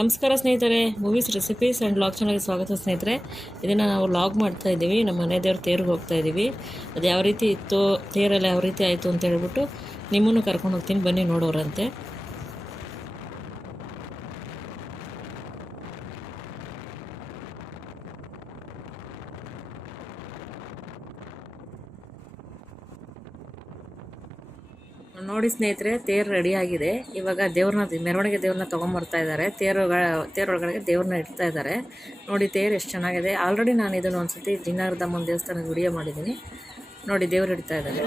ನಮಸ್ಕಾರ ಸ್ನೇಹಿತರೆ, movies recipes and vlog ಚಾನಲ್ಗೆ ಸ್ವಾಗತ ಸ್ನೇಹಿತರೆ. ಇದನ್ನು ನಾವು ವ್ಲಾಗ್ ಮಾಡ್ತಾ ಇದ್ದೀವಿ. ನಮ್ಮ ಮನೆ ದೇವ್ರ ತೇರಿಗೆ ಹೋಗ್ತಾ ಇದ್ದೀವಿ. ಅದು ಯಾವ ರೀತಿ ಇತ್ತು, ತೇರೆಲ್ಲ ಯಾವ ರೀತಿ ಆಯಿತು ಅಂತ ಹೇಳ್ಬಿಟ್ಟು ನಿಮ್ಮನ್ನು ಕರ್ಕೊಂಡು ಹೋಗ್ತೀನಿ, ಬನ್ನಿ ನೋಡೋರಂತೆ. ನೋಡಿ ಸ್ನೇಹಿತರೆ, ತೇರು ರೆಡಿ ಆಗಿದೆ. ಇವಾಗ ಮೆರವಣಿಗೆ ದೇವ್ರನ್ನ ತೊಗೊಂಬರ್ತಾ ಇದ್ದಾರೆ. ತೇರೊಳಗಡೆ ದೇವ್ರನ್ನ ಇಡ್ತಾ ಇದ್ದಾರೆ. ನೋಡಿ ತೇರು ಎಷ್ಟು ಚೆನ್ನಾಗಿದೆ. ಆಲ್ರೆಡಿ ನಾನು ಇದನ್ನು ಒಂದ್ಸತಿ ಜಿನ್ನಾರದಮ್ಮನ ದೇವಸ್ಥಾನದ ವಿಡಿಯೋ ಮಾಡಿದ್ದೀನಿ. ನೋಡಿ ದೇವ್ರು ಇಡ್ತಾ ಇದ್ದಾರೆ.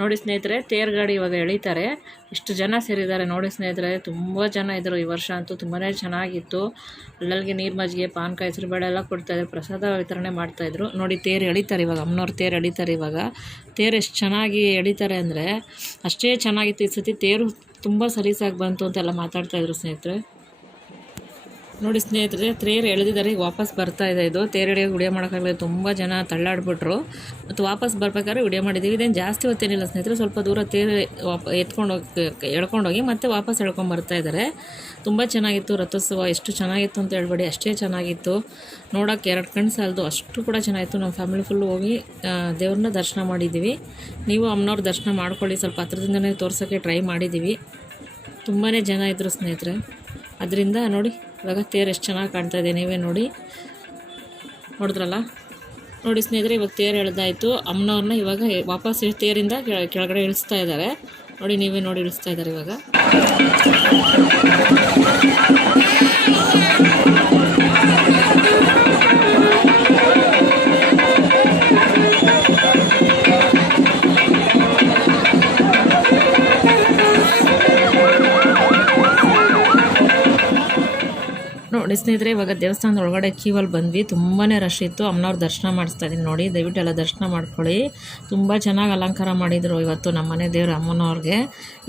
ನೋಡಿ ಸ್ನೇಹಿತರೆ, ತೇರು ಗಾಡಿ ಇವಾಗ ಎಳಿತಾರೆ. ಇಷ್ಟು ಜನ ಸೇರಿದ್ದಾರೆ ನೋಡಿ ಸ್ನೇಹಿತರೆ. ತುಂಬ ಜನ ಇದ್ದರು. ಈ ವರ್ಷ ಅಂತೂ ತುಂಬಾ ಚೆನ್ನಾಗಿತ್ತು. ಅಲ್ಲಲ್ಲಿಗೆ ನೀರು ಮಜ್ಜಿಗೆ, ಪಾನಕ, ಹೆಸರುಬೇಳೆ ಎಲ್ಲ ಕೊಡ್ತಾಯಿದ್ರು. ಪ್ರಸಾದ ವಿತರಣೆ ಮಾಡ್ತಾಯಿದ್ರು. ನೋಡಿ ತೇರು ಎಳಿತಾರೆ ಇವಾಗ. ಅಮ್ಮನವ್ರು ತೇರು ಎಳಿತಾರೆ ಇವಾಗ. ತೇರು ಎಷ್ಟು ಚೆನ್ನಾಗಿ ಎಳಿತಾರೆ ಅಂದರೆ ಅಷ್ಟೇ ಚೆನ್ನಾಗಿತ್ತು. ಈ ಸತಿ ತೇರು ತುಂಬ ಸಲೀಸಾಗಿ ಬಂತು ಅಂತೆಲ್ಲ ಮಾತಾಡ್ತಾಯಿದ್ರು ಸ್ನೇಹಿತರೆ. ನೋಡಿ ಸ್ನೇಹಿತರೆ, ತೇರು ಎಳೆದಿದ್ದಾರೆ. ಈಗ ವಾಪಸ್ ಬರ್ತಾ ಇದೆ. ಇದು ತೇರು ಎಳೆಯೋಕೆ ವಿಡಿಯೋ ಮಾಡೋಕ್ಕಾಗಲಿ, ತುಂಬ ಜನ ತಳ್ಳಾಡ್ಬಿಟ್ರು. ಮತ್ತು ವಾಪಸ್ ಬರ್ಬೇಕಾದ್ರೆ ವಿಡಿಯೋ ಮಾಡಿದ್ದೀವಿ. ಇದೇನು ಜಾಸ್ತಿ ಹೊತ್ತೇನಿಲ್ಲ ಸ್ನೇಹಿತರೆ. ಸ್ವಲ್ಪ ದೂರ ತೇರು ಎಳ್ಕೊಂಡೋಗಿ ಮತ್ತೆ ವಾಪಸ್ ಬರ್ತಾ ಇದ್ದಾರೆ. ತುಂಬ ಚೆನ್ನಾಗಿತ್ತು ರಥೋತ್ಸವ. ಎಷ್ಟು ಚೆನ್ನಾಗಿತ್ತು ಅಂತ ಹೇಳ್ಬೇಡಿ, ಅಷ್ಟೇ ಚೆನ್ನಾಗಿತ್ತು. ನೋಡೋಕ್ಕೆ ಎರಡು ಕಣ್ಣು ಸಾಲದು, ಅಷ್ಟು ಕೂಡ ಚೆನ್ನಾಗಿತ್ತು. ನಮ್ಮ ಫ್ಯಾಮಿಲಿ ಫುಲ್ಲು ಹೋಗಿ ದೇವ್ರನ್ನ ದರ್ಶನ ಮಾಡಿದ್ದೀವಿ. ನೀವು ಅಮ್ಮನವ್ರ ದರ್ಶನ ಮಾಡ್ಕೊಳ್ಳಿ. ಸ್ವಲ್ಪ ಹತ್ರದಿಂದನೇ ತೋರ್ಸೋಕ್ಕೆ ಟ್ರೈ ಮಾಡಿದ್ದೀವಿ. ತುಂಬಾ ಜನ ಇದ್ದರು ಸ್ನೇಹಿತರೆ. ಅದರಿಂದ ನೋಡಿ ಇವಾಗ ತೇರು ಎಷ್ಟು ಚೆನ್ನಾಗಿ ಕಾಣ್ತಾ ಇದೆ. ನೀವೇ ನೋಡಿದ್ರಲ್ಲ. ನೋಡಿ ಸ್ನೇಹಿತರೆ, ಇವಾಗ ತೇರು ಎಳೆದಾಯಿತು. ಅಮ್ಮನವ್ರನ್ನ ಇವಾಗ ವಾಪಸ್ ತೇರಿಂದ ಕೆಳಗಡೆ ಇಳಿಸ್ತಾ ಇದ್ದಾರೆ. ನೋಡಿ ನೀವೇ ಇಳಿಸ್ತಾ ಇದ್ದಾರೆ ಇವಾಗ. ನೋಡಿ ಸ್ನೇಹಿತರೆ, ಇವಾಗ ದೇವಸ್ಥಾನದ ಒಳಗಡೆ ಕ್ಯೂವಲ್ಲಿ ಬಂದ್ವಿ. ತುಂಬಾ ರಶ್ ಇತ್ತು. ಅಮ್ಮನವ್ರ ದರ್ಶನ ಮಾಡಿಸ್ತಾ ಇದ್ದೀನಿ ನೋಡಿ. ದಯವಿಟ್ಟು ಎಲ್ಲ ದರ್ಶನ ಮಾಡ್ಕೊಳ್ಳಿ. ತುಂಬ ಚೆನ್ನಾಗಿ ಅಲಂಕಾರ ಮಾಡಿದರು ಇವತ್ತು ನಮ್ಮ ಮನೆ ದೇವ್ರ ಅಮ್ಮನವ್ರಿಗೆ.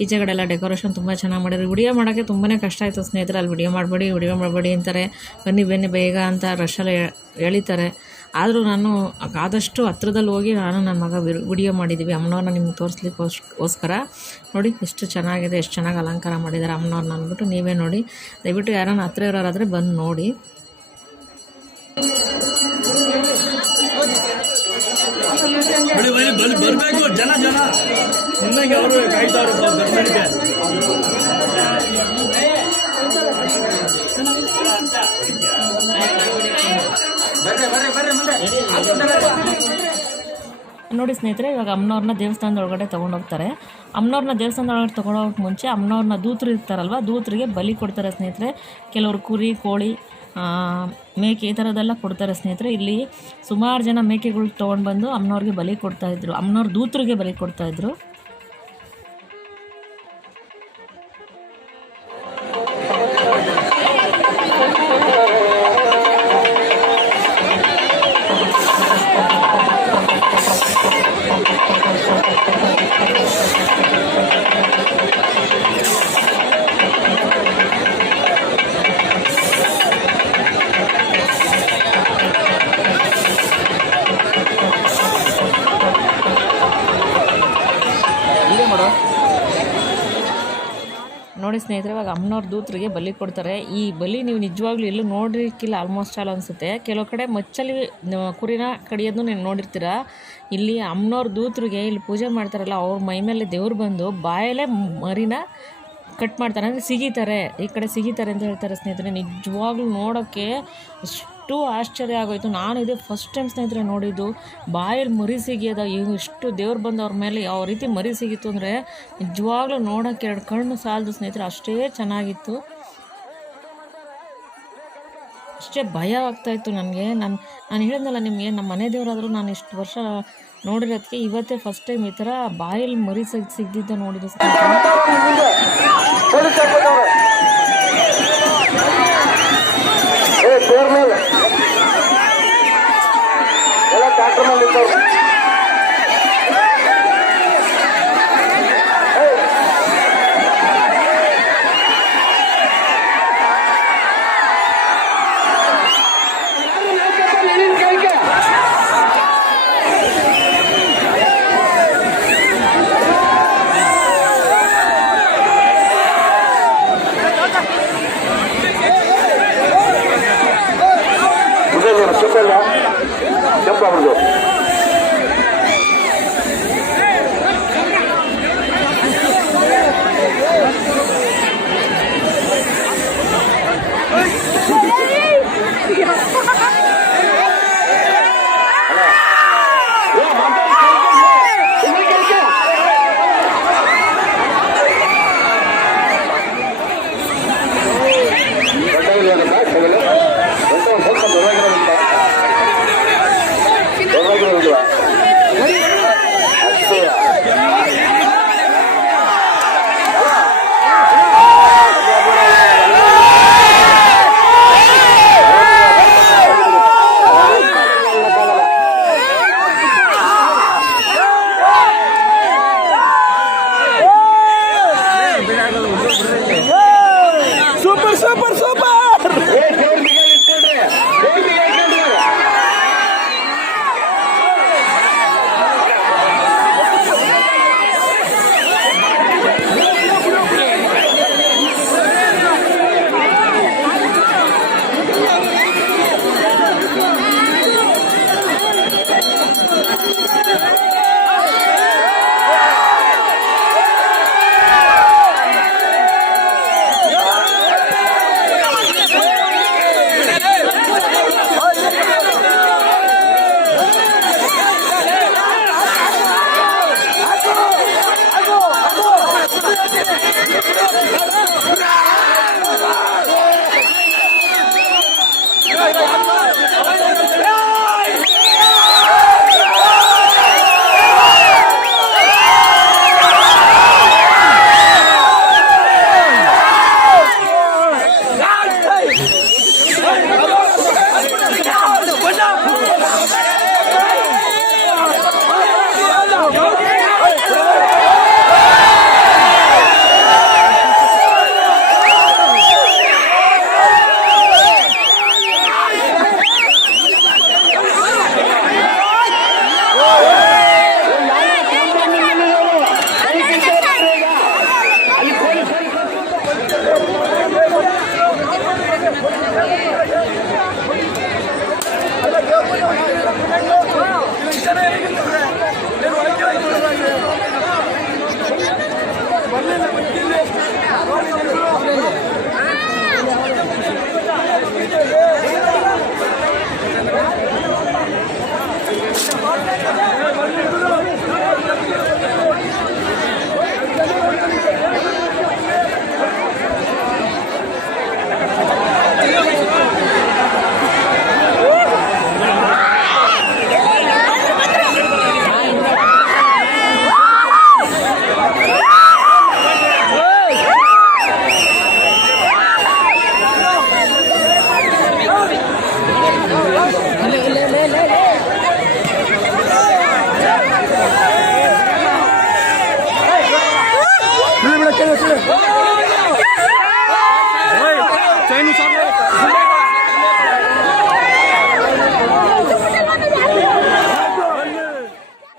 ಈಚೆಗಡೆ ಎಲ್ಲ ಡೆಕೋರೇಷನ್ ತುಂಬ ಚೆನ್ನಾಗಿ ಮಾಡಿದ್ರು. ವಿಡಿಯೋ ಮಾಡೋಕ್ಕೆ ತುಂಬಾ ಕಷ್ಟ ಆಯಿತು ಸ್ನೇಹಿತರೆ. ಅಲ್ಲಿ ವಿಡಿಯೋ ಮಾಡಬೇಡಿ ಅಂತಾರೆ. ಬನ್ನಿ ಬೇಗ ಅಂತ ರಶಲ್ಲಿ ಎಳಿತಾರೆ. ಆದರೂ ನಾನು ಆದಷ್ಟು ಹತ್ರದಲ್ಲಿ ಹೋಗಿ ನನ್ನ ಮಗ ವಿಡಿಯೋ ಮಾಡಿದ್ದೀವಿ. ಅಮ್ಮನವ್ರನ್ನ ನಿಮ್ಗೆ ತೋರಿಸ್ಲಿಕ್ಕೋಸ್ಕರ. ನೋಡಿ ಎಷ್ಟು ಚೆನ್ನಾಗಿದೆ, ಎಷ್ಟು ಚೆನ್ನಾಗಿ ಅಲಂಕಾರ ಮಾಡಿದ್ದಾರೆ ಅಮ್ಮನವ್ರನ್ನ ಅಂದ್ಬಿಟ್ಟು. ನೀವೇ ನೋಡಿ. ದಯವಿಟ್ಟು ಯಾರನ್ನ ಹತ್ರ ಇರೋರಾದರೆ ಬಂದು ನೋಡಿ. ಬರಬೇಕು ಜನ ಅವರು ಕಾಯ್ತಾವ್ರೆ. ನೋಡಿ ಸ್ನೇಹಿತರೆ, ಇವಾಗ ಅಮ್ಮನವ್ರನ್ನ ದೇವಸ್ಥಾನದ ಒಳಗಡೆ ತೊಗೊಂಡೋಗ್ತಾರೆ. ಅಮ್ಮನವ್ರನ್ನ ದೇವಸ್ಥಾನದ ಒಳಗಡೆ ತೊಗೊಂಡೋಗಕ್ಕೆ ಮುಂಚೆ ಅಮ್ಮನವ್ರನ್ನ ದೂತರು ಇರ್ತಾರಲ್ವ, ದೂತರಿಗೆ ಬಲಿ ಕೊಡ್ತಾರೆ ಸ್ನೇಹಿತರೆ. ಕೆಲವರು ಕುರಿ, ಕೋಳಿ, ಮೇಕೆ ಈ ಥರದ್ದೆಲ್ಲ ಕೊಡ್ತಾರೆ ಸ್ನೇಹಿತರೆ. ಇಲ್ಲಿ ಸುಮಾರು ಜನ ಮೇಕೆಗಳು ತೊಗೊಂಡು ಬಂದು ಅಮ್ಮನವ್ರಿಗೆ ಬಲಿ ಕೊಡ್ತಾಯಿದ್ರು. ಅಮ್ಮನವ್ರ ದೂತರಿಗೆ ಬಲಿ ಕೊಡ್ತಾಯಿದ್ರು. ನೋಡಿ ಸ್ನೇಹಿತರೆ, ಇವಾಗ ಅಮ್ಮನವ್ರ ದೂತರಿಗೆ ಬಲಿ ಕೊಡ್ತಾರೆ. ಈ ಬಲಿ ನೀವು ನಿಜವಾಗ್ಲೂ ಎಲ್ಲೂ ನೋಡಿರ್ಕಿಲ್ಲ ಆಲ್ಮೋಸ್ಟ್ ಆಲ್ ಅನಿಸುತ್ತೆ. ಕೆಲವು ಕಡೆ ಮಚ್ಚಲ್ಲಿ ಕುರಿನ ಕಡಿಯೋದು ನೀವು ನೋಡಿರ್ತೀರ. ಇಲ್ಲಿ ಅಮ್ಮನವ್ರ ದೂತರಿಗೆ ಇಲ್ಲಿ ಪೂಜೆ ಮಾಡ್ತಾರಲ್ಲ, ಅವ್ರ ಮೈ ಮೇಲೆ ದೇವ್ರು ಬಂದು ಬಾಯಲ್ಲೇ ಮರಿನ ಕಟ್ ಮಾಡ್ತಾರೆ, ಅಂದರೆ ಸಿಗಿತಾರೆ. ಈ ಕಡೆ ಸಿಗಿತಾರೆ ಅಂತ ಹೇಳ್ತಾರೆ ಸ್ನೇಹಿತರೆ. ನಿಜವಾಗ್ಲೂ ನೋಡೋಕ್ಕೆ ಅಷ್ಟು ಆಶ್ಚರ್ಯ ಆಗೋಯ್ತು. ನಾನು ಇದೇ ಫಸ್ಟ್ ಟೈಮ್ ಸ್ನೇಹಿತರೆ ನೋಡಿದ್ದು. ಬಾಯಲ್ಲಿ ಮರಿ ಸಿಗಿಯೋದ, ಇಷ್ಟು ದೇವ್ರು ಬಂದು ಅವ್ರ ಮೇಲೆ ಯಾವ ರೀತಿ ಮರಿ ಸಿಗಿತ್ತು ಅಂದರೆ ನಿಜವಾಗ್ಲೂ ನೋಡೋಕ್ಕೆ ಎರಡು ಕಣ್ಣು ಸಾಲದು ಸ್ನೇಹಿತರೆ. ಅಷ್ಟೇ ಚೆನ್ನಾಗಿತ್ತು. ಅಷ್ಟೇ ಭಯ ಆಗ್ತಾಯಿತ್ತು ನನಗೆ. ನಾನು ಹೇಳಿದ್ನಲ್ಲ ನಿಮಗೆ, ನಮ್ಮ ಮನೆ ದೇವರಾದರೂ ನಾನು ಇಷ್ಟು ವರ್ಷ ನೋಡಿರೋದಕ್ಕೆ ಇವತ್ತೇ ಫಸ್ಟ್ ಟೈಮ್ ಈ ಥರ ಬಾಯಲ್ಲಿ ಮರಿ ಸಿಗ್ದಿದ್ದ ನೋಡಿದ್ದು ಸ್ನೇಹಿತರೆ.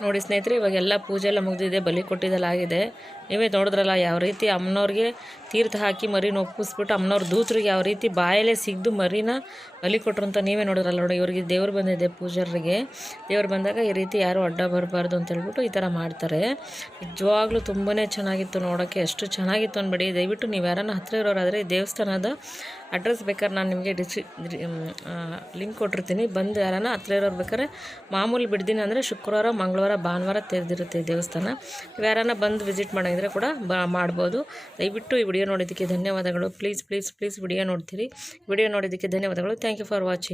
ನೋಡಿ ಸ್ನೇಹಿತರೆ, ಇವಾಗೆಲ್ಲ ಪೂಜೆ ಎಲ್ಲ ಮುಗಿದಿದೆ, ಬಲಿ ಕೊಟ್ಟಿದ್ದಲಾಗಿದೆ. ನೀವೇ ನೋಡಿದ್ರಲ್ಲ ಯಾವ ರೀತಿ ಅಮ್ಮನವ್ರಿಗೆ ತೀರ್ಥ ಹಾಕಿ ಮರಿನ ಒಪ್ಪಿಸ್ಬಿಟ್ಟು ಅಮ್ಮನವ್ರ ದೂತರಿಗೆ ಯಾವ ರೀತಿ ಬಾಯಲ್ಲೇ ಸಿಗ್ದು ಮರಿನ ಬಲಿ ಕೊಟ್ಟರು ಅಂತ ನೀವೇ ನೋಡಿದ್ರಲ್ಲ. ನೋಡಿ, ಇವರಿಗೆ ದೇವ್ರು ಬಂದಿದೆ, ಪೂಜಾರಿಗೆ ದೇವ್ರು ಬಂದಾಗ ಈ ರೀತಿ ಯಾರು ಅಡ್ಡ ಬರಬಾರ್ದು ಅಂತ ಹೇಳ್ಬಿಟ್ಟು ಈ ಥರ ಮಾಡ್ತಾರೆ. ನಿಜವಾಗ್ಲೂ ತುಂಬಾ ಚೆನ್ನಾಗಿತ್ತು ನೋಡೋಕ್ಕೆ, ಎಷ್ಟು ಚೆನ್ನಾಗಿತ್ತು ಅಂದ್ಬಿಡಿ. ದಯವಿಟ್ಟು ನೀವು ಯಾರನ್ನ ಹತ್ತಿರ ಇರೋರಾದರೆ ಈ ದೇವಸ್ಥಾನದ ಅಡ್ರೆಸ್ ಬೇಕಾದ್ರೆ ನಾನು ನಿಮಗೆ ಲಿಂಕ್ ಕೊಟ್ಟಿರ್ತೀನಿ. ಬಂದು ಯಾರನ್ನ ಹತ್ತಿರ ಇರೋರು ಬೇಕಾದ್ರೆ ಮಾಮೂಲಿ ಬಿಡ್ತೀನಿ ಅಂದರೆ ಶುಕ್ರವಾರ, ಮಂಗಳವಾರ, ಭಾನುವಾರ ತೆರೆದಿರುತ್ತೆ ಈ ದೇವಸ್ಥಾನ. ನೀವು ಯಾರನ್ನ ಬಂದು ವಿಸಿಟ್ ಮಾಡಿದರೆ ಕೂಡ ಮಾಡ್ಬೋದು. ದಯವಿಟ್ಟು ಈ ವಿಡಿಯೋ ನೋಡೋದಕ್ಕೆ ಧನ್ಯವಾದಗಳು. ಪ್ಲೀಸ್ ವಿಡಿಯೋ ನೋಡ್ತೀರಿ. ವಿಡಿಯೋ ನೋಡೋದಕ್ಕೆ ಧನ್ಯವಾದಗಳು. Thank you for watching.